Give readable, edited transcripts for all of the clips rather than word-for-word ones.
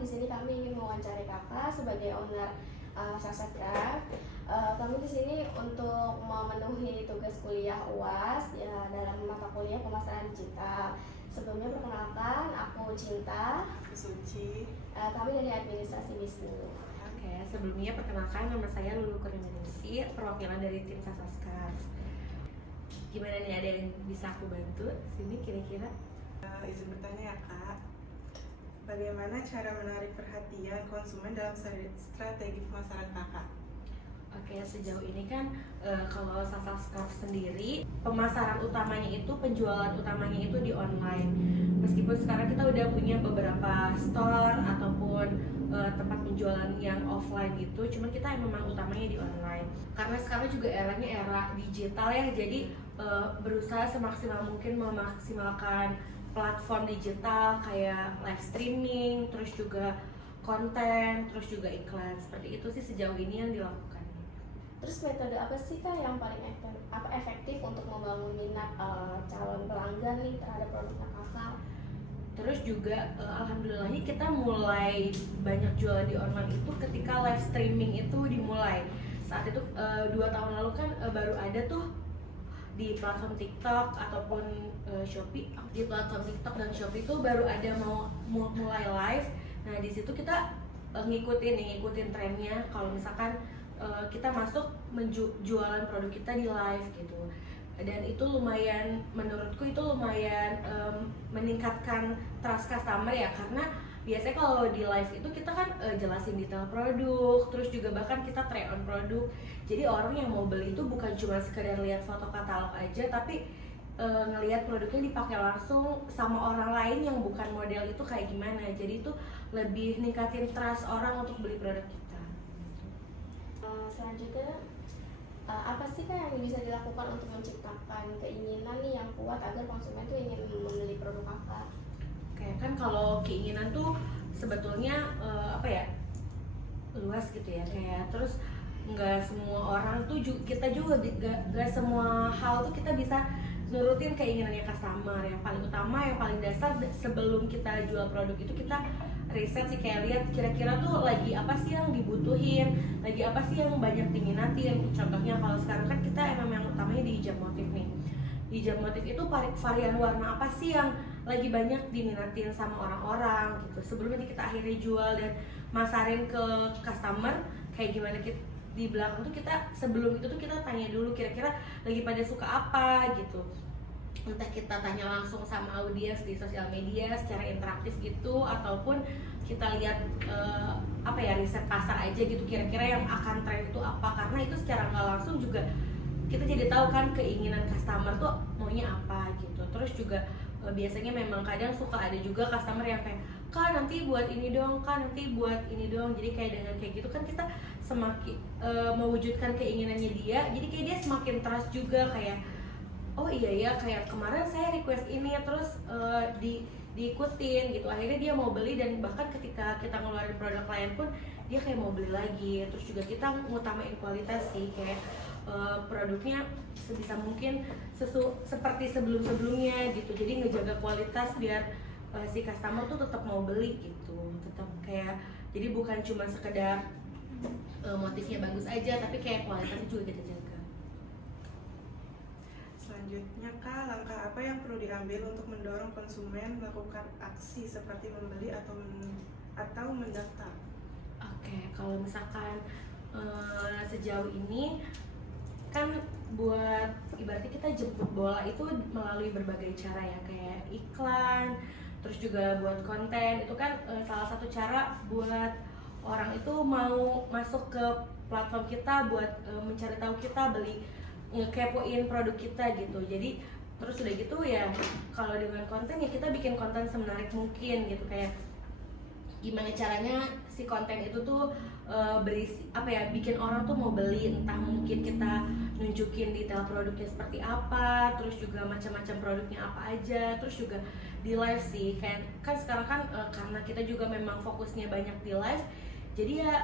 di sini kami ingin mewawancari kakak sebagai owner Sasa Craft. Kami di sini untuk memenuhi tugas kuliah UAS ya, dalam mata kuliah pemasaran digital. Sebelumnya perkenalkan, aku Cinta. Aku Suci. Kami dari administrasi bisnis. Oke, sebelumnya perkenalkan, nama saya Lulu Kurimaningsi, perwakilan dari tim Sasa Craft. Gimana nih, ada yang bisa aku bantu sini kira-kira? Izin bertanya ya Kak, bagaimana cara menarik perhatian konsumen dalam strategi pemasaran Kakak? Oke, sejauh ini kan kalau Sasa Craft sendiri, pemasaran utamanya itu, penjualan utamanya itu di online. Meskipun sekarang kita udah punya beberapa store ataupun tempat penjualan yang offline gitu, cuman kita memang utamanya di online. Karena sekarang juga eranya era digital ya, jadi berusaha semaksimal mungkin memaksimalkan platform digital kayak live streaming, terus juga konten, terus juga iklan. Seperti itu sih sejauh ini yang dilakukan. Terus metode apa sih Kak yang paling efektif untuk membangun minat calon pelanggan nih terhadap produknya kakak? Terus juga alhamdulillahnya kita mulai banyak jualan di online itu ketika live streaming itu dimulai. Saat itu 2 tahun lalu kan baru ada tuh di platform TikTok ataupun Shopee. Di platform TikTok dan Shopee itu baru ada mau mulai live. Nah, di situ kita ngikutin trennya. Kalau misalkan kita masuk jualan produk kita di live gitu. Dan itu lumayan, menurutku itu lumayan meningkatkan trust customer ya, karena biasanya kalau di live itu kita kan jelasin detail produk, terus juga bahkan kita try on produk. Jadi orang yang mau beli itu bukan cuma sekedar lihat foto katalog aja, tapi ngelihat produknya dipakai langsung sama orang lain yang bukan model itu kayak gimana. Jadi itu lebih ningkatin trust orang untuk beli produk kita. Selanjutnya, apa sih Kak yang bisa dilakukan untuk menciptakan keinginan nih yang kuat agar konsumen tuh ingin membeli produk kakak? Kayak kan kalau keinginan tuh sebetulnya luas gitu ya, kayak terus nggak semua orang tuh kita juga nggak semua hal tuh kita bisa nurutin keinginannya customer. Yang paling utama, yang paling dasar sebelum kita jual produk itu kita riset sih, kayak lihat kira-kira tuh lagi apa sih yang dibutuhin, lagi apa sih yang banyak diminatin. Contohnya kalau sekarang kan kita emang yang utamanya di hijab motif nih. Di hijab motif itu varian warna apa sih yang lagi banyak diminatin sama orang-orang gitu. Sebelum nanti kita akhirnya jual dan masarin ke customer, kayak gimana kita di belakang tuh kita sebelum itu tuh kita tanya dulu kira-kira lagi pada suka apa gitu. Entah kita tanya langsung sama audiens di sosial media secara interaktif gitu, ataupun kita lihat riset pasar aja gitu, kira-kira yang akan tren itu apa. Karena itu secara nggak langsung juga kita jadi tahu kan keinginan customer tuh maunya apa gitu. Terus juga biasanya memang kadang suka ada juga customer yang kayak, Kak nanti buat ini dong, Kak nanti buat ini dong. Jadi kayak dengan kayak gitu kan kita semakin mewujudkan keinginannya dia, jadi kayak dia semakin trust juga, kayak oh iya ya, kayak kemarin saya request ini terus diikutin gitu, akhirnya dia mau beli. Dan bahkan ketika kita ngeluarin produk lain pun dia kayak mau beli lagi. Terus juga kita ngutamain kualitas sih, kayak produknya sebisa mungkin seperti sebelumnya gitu. Jadi ngejaga kualitas biar si customer tuh tetap mau beli gitu, tetap kayak, jadi bukan cuma sekedar motifnya bagus aja, tapi kayak kualitasnya juga kita jaga. Selanjutnya Kak, langkah apa yang perlu diambil untuk mendorong konsumen melakukan aksi seperti membeli atau mendaftar? Oke, kalau misalkan sejauh ini kan buat ibaratnya kita jemput bola itu melalui berbagai cara ya, kayak iklan, terus juga buat konten. Itu kan salah satu cara buat orang itu mau masuk ke platform kita buat mencari tahu kita, beli, ngekepoin produk kita gitu. Jadi terus udah gitu ya, kalau dengan konten ya kita bikin konten semenarik mungkin gitu, kayak gimana caranya si konten itu tuh berisi bikin orang tuh mau beli. Entah mungkin kita nunjukin detail produknya seperti apa, terus juga macam-macam produknya apa aja, terus juga di live sih, kayak kan sekarang kan karena kita juga memang fokusnya banyak di live, jadi ya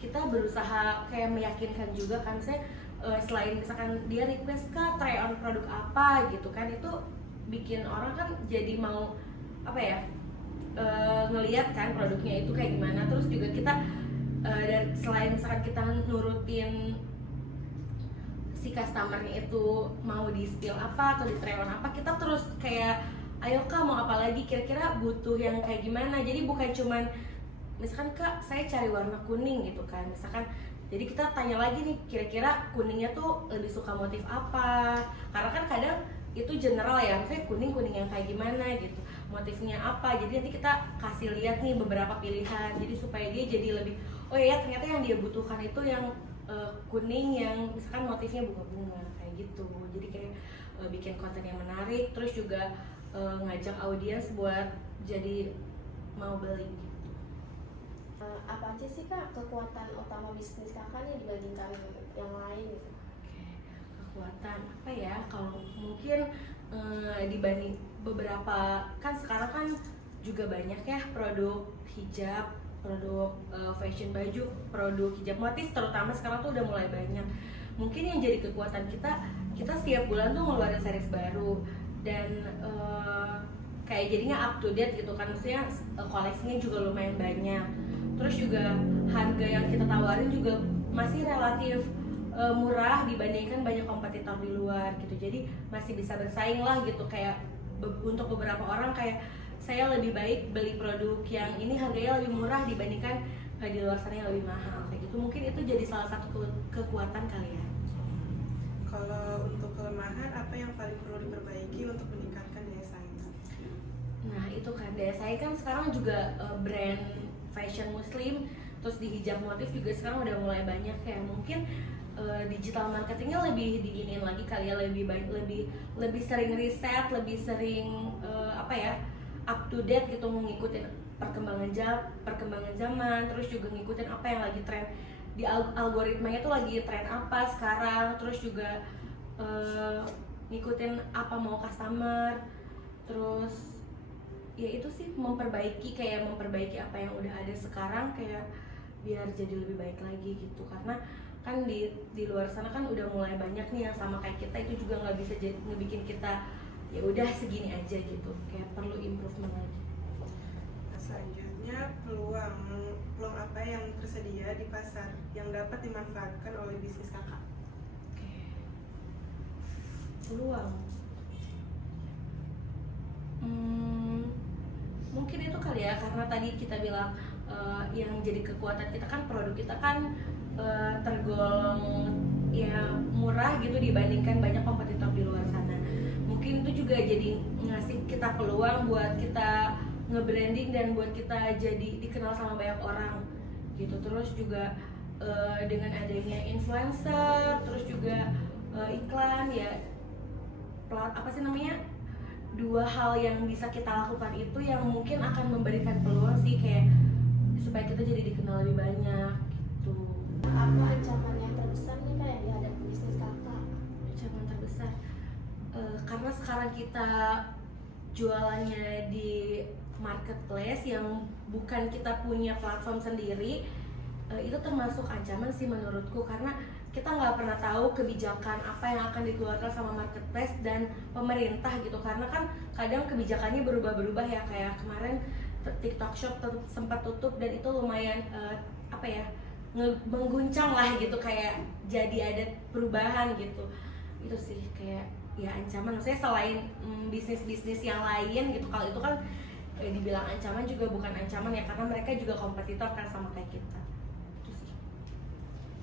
kita berusaha kayak meyakinkan juga kan, saya selain misalkan dia request Kak try on produk apa gitu kan, itu bikin orang kan jadi mau ngelihat kan produknya itu kayak gimana. Terus juga kita dan selain misalkan kita nurutin si customernya itu mau di spill apa atau di try on apa, kita terus kayak ayo kak mau apa lagi, kira-kira butuh yang kayak gimana. Jadi bukan cuman misalkan kak saya cari warna kuning gitu kan misalkan, jadi kita tanya lagi nih kira-kira kuningnya tuh lebih suka motif apa, karena kan kadang itu general ya, misalnya kuning yang kayak gimana gitu, motifnya apa. Jadi nanti kita kasih lihat nih beberapa pilihan, jadi supaya dia jadi lebih oh ya ternyata yang dia butuhkan itu yang kuning yang misalkan motifnya bunga-bunga kayak gitu. Jadi kayak bikin konten yang menarik, terus juga ngajak audiens buat jadi mau beli gitu. Apa aja sih kak kekuatan utama bisnis kakak nih dibandingkan yang lain gitu? Oke, kekuatan apa ya? Kalau mungkin dibanding beberapa, kan sekarang kan juga banyak ya produk hijab, produk fashion baju, produk hijab motif terutama sekarang tuh udah mulai banyak. Mungkin yang jadi kekuatan kita setiap bulan tuh ngeluarin series baru dan kayak jadinya up to date gitu kan, maksudnya koleksinya juga lumayan banyak. Terus juga harga yang kita tawarin juga masih relatif murah dibandingkan banyak kompetitor di luar gitu. Jadi masih bisa bersaing lah gitu, kayak untuk beberapa orang kayak saya lebih baik beli produk yang ini harganya lebih murah dibandingkan di luar sana yang lebih mahal kayak gitu. Mungkin itu jadi salah satu kekuatan kalian. Kalau untuk kelemahan, apa yang paling perlu diperbaiki untuk meningkatkan daya saing? Nah itu kan daya saing kan sekarang juga brand fashion muslim, terus di hijab motif juga sekarang udah mulai banyak ya. Mungkin digital marketingnya lebih diinin lagi kali ya, lebih sering riset, lebih sering apa ya, up to date gitu, ngikutin perkembangan zaman, terus juga ngikutin apa yang lagi tren di algoritmanya tuh lagi tren apa sekarang, terus juga ngikutin apa mau customer. Terus ya itu sih memperbaiki apa yang udah ada sekarang kayak biar jadi lebih baik lagi gitu, karena kan di luar sana kan udah mulai banyak nih yang sama kayak kita, itu juga nggak bisa ngebikin kita ya udah segini aja gitu, kayak perlu improvement lagi. Selanjutnya, peluang apa yang tersedia di pasar yang dapat dimanfaatkan oleh bisnis kakak? Oke. Peluang mungkin itu kali ya, karena tadi kita bilang yang jadi kekuatan kita kan produk kita kan tergolong ya murah gitu dibandingkan banyak kompetitor di luar sana. Mungkin itu juga jadi ngasih kita peluang buat kita nge-branding dan buat kita jadi dikenal sama banyak orang gitu. Terus juga dengan adanya influencer, terus juga iklan ya, apa sih namanya, dua hal yang bisa kita lakukan itu yang mungkin akan memberikan peluang sih, kayak supaya kita jadi dikenal lebih banyak gitu. Apa ancaman yang terbesar nih kak yang dihadapi bisnis kakak? Ancaman terbesar karena sekarang kita jualannya di marketplace yang bukan kita punya platform sendiri, itu termasuk ancaman sih menurutku, karena kita nggak pernah tahu kebijakan apa yang akan dikeluarkan sama marketplace dan pemerintah gitu, karena kan kadang kebijakannya berubah-berubah ya, kayak kemarin TikTok Shop sempat tutup dan itu lumayan apa ya, mengguncang lah gitu, kayak jadi ada perubahan gitu. Itu sih kayak ya ancaman, maksudnya selain bisnis-bisnis yang lain gitu. Kalau itu kan dibilang ancaman juga bukan ancaman ya, karena mereka juga kompetitor kan sama kayak kita. Itu sih.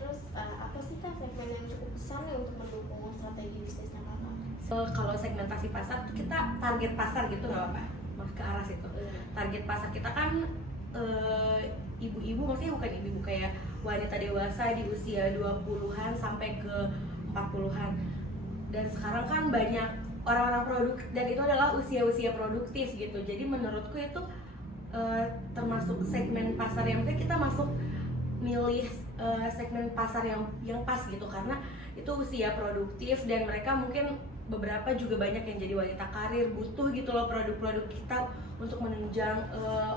Terus apa sih kak segmen yang cukup besar nih untuk mendukung strategi bisnisnya kakak? Kalau segmentasi pasar tuh kita target pasar gitu nggak apa-apa, ke arah situ. Target pasar kita kan ibu-ibu, maksudnya bukan ibu-ibu, kayak wanita dewasa di usia 20-an sampai ke 40-an. Dan sekarang kan banyak orang-orang produk, dan itu adalah usia-usia produktif gitu. Jadi menurutku itu termasuk segmen pasar yang mungkin kita masuk milih segmen pasar yang pas gitu, karena itu usia produktif dan mereka mungkin beberapa juga banyak yang jadi wanita karir, butuh gitu loh produk-produk kita untuk menunjang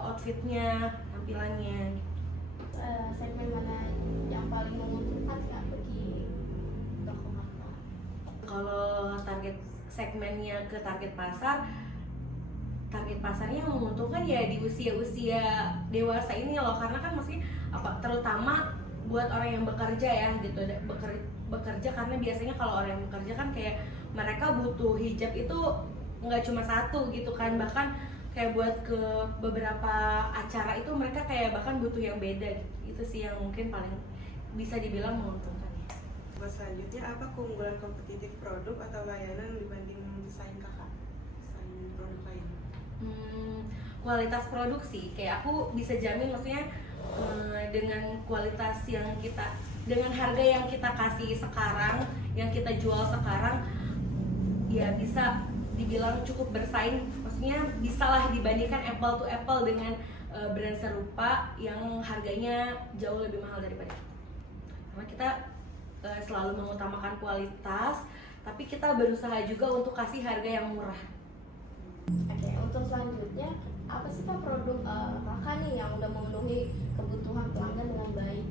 outfitnya, tampilannya gitu. Segmen mana yang paling menguntungkan ya bagi toko kakak? Kalau target segmennya ke target pasar, target pasarnya yang menguntungkan ya di usia-usia dewasa ini loh, karena kan maksudnya terutama buat orang yang bekerja ya gitu, bekerja karena biasanya kalau orang yang bekerja kan kayak mereka butuh hijab itu nggak cuma satu gitu kan, bahkan kayak buat ke beberapa acara itu mereka kayak bahkan butuh yang beda gitu. Itu sih yang mungkin paling bisa dibilang menguntungkan ya. Buat selanjutnya, apa keunggulan kompetitif produk atau layanan dibanding desain kakak? Desain produk lain. Kualitas produksi kayak aku bisa jamin maksudnya dengan kualitas yang kita, dengan harga yang kita kasih sekarang, yang kita jual sekarang ya bisa dibilang cukup bersaing, maksudnya bisalah dibandingkan apple to apple dengan brand serupa yang harganya jauh lebih mahal daripada itu. Karena kita selalu mengutamakan kualitas, tapi kita berusaha juga untuk kasih harga yang murah. Oke, untuk selanjutnya apa sih Kak produk kakak nih yang udah memenuhi kebutuhan pelanggan dengan baik?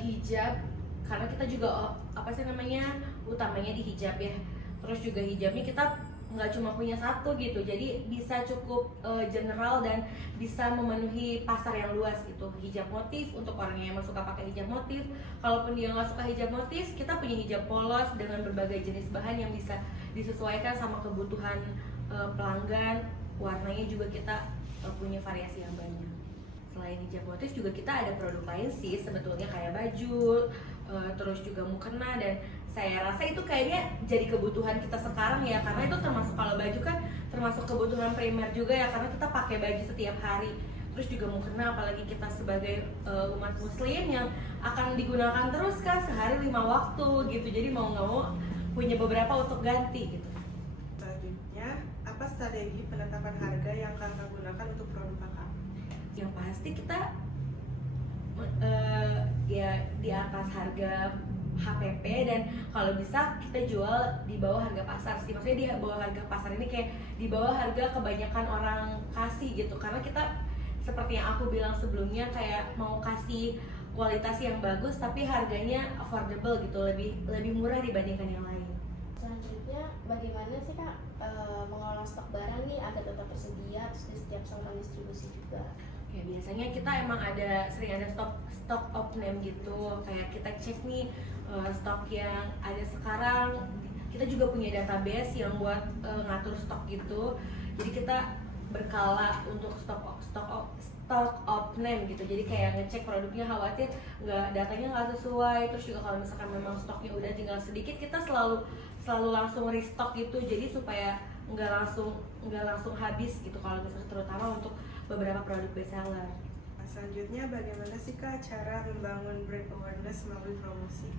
Hijab, karena kita juga apa sih namanya utamanya di hijab ya. Terus juga hijabnya kita nggak cuma punya satu gitu, jadi bisa cukup general dan bisa memenuhi pasar yang luas gitu. Hijab motif untuk orang yang emang suka pakai hijab motif, kalaupun dia nggak suka hijab motif, kita punya hijab polos dengan berbagai jenis bahan yang bisa disesuaikan sama kebutuhan pelanggan. Warnanya juga kita punya variasi yang banyak. Selain hijab motif juga kita ada produk lain sih sebetulnya, kayak baju, terus juga mukena, dan saya rasa itu kayaknya jadi kebutuhan kita sekarang ya, karena itu termasuk, kalau baju kan termasuk kebutuhan primer juga ya, karena kita pakai baju setiap hari. Terus juga mukena, apalagi kita sebagai umat muslim yang akan digunakan terus kan sehari 5 waktu gitu, jadi mau nggak mau punya beberapa untuk ganti gitu. Selanjutnya, apa strategi penetapan harga yang kakak gunakan untuk produk kakak? Yang pasti kita ya di atas harga HPP, dan kalau bisa kita jual di bawah harga pasar sih. Maksudnya di bawah harga pasar ini kayak di bawah harga kebanyakan orang kasih gitu, karena kita seperti yang aku bilang sebelumnya kayak mau kasih kualitas yang bagus tapi harganya affordable gitu, lebih murah dibandingkan yang lain. Selanjutnya bagaimana sih Kak mengelola stok barang nih agar tetap tersedia terus di setiap saluran distribusi juga? Ya biasanya kita emang sering ada stok off name gitu, kayak kita cek nih stok yang ada sekarang. Kita juga punya database yang buat ngatur stok gitu, jadi kita berkala untuk stok off name gitu. Jadi kayak ngecek produknya, khawatir datanya nggak sesuai. Terus juga kalau misalkan memang stoknya udah tinggal sedikit, kita selalu langsung restock gitu, jadi supaya nggak langsung habis gitu, kalau misalnya terutama untuk beberapa produk bestseller. Selanjutnya, bagaimana sih Kak cara membangun brand awareness melalui promosi?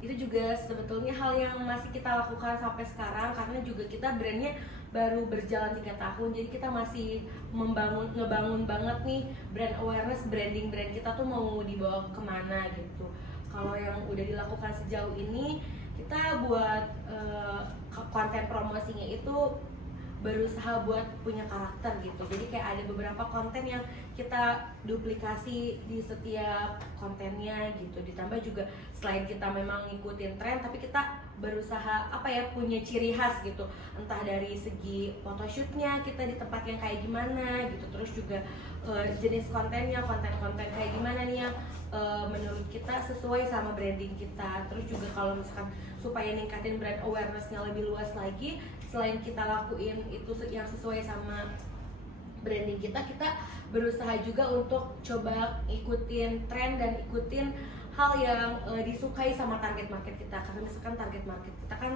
Itu juga sebetulnya hal yang masih kita lakukan sampai sekarang, karena juga kita brandnya baru berjalan 3 tahun, jadi kita masih ngebangun banget nih brand awareness, branding brand kita tuh mau dibawa kemana gitu. Kalau yang udah dilakukan sejauh ini, kita buat konten promosinya itu berusaha buat punya karakter gitu, jadi kayak ada beberapa konten yang kita duplikasi di setiap kontennya gitu. Ditambah juga selain kita memang ngikutin tren, tapi kita berusaha punya ciri khas gitu, entah dari segi photoshootnya kita di tempat yang kayak gimana gitu, terus juga jenis kontennya, konten kayak gimana nih yang menurut kita sesuai sama branding kita. Terus juga kalau misalkan supaya ningkatin brand awareness-nya lebih luas lagi, selain kita lakuin itu yang sesuai sama branding kita berusaha juga untuk coba ikutin tren dan ikutin hal yang disukai sama target market kita. Karena misalkan target market kita kan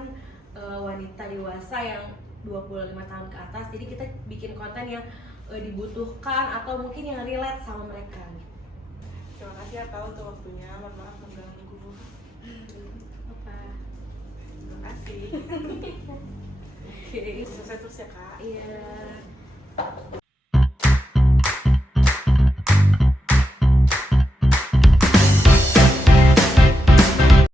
wanita dewasa yang 25 tahun ke atas, jadi kita bikin konten yang dibutuhkan atau mungkin yang relate sama mereka gitu. Terima kasih ya Kak untuk waktunya, mohon maaf mengganggu. Apa? Terima kasih. Oke. Sukses terus ya Kak. Iya.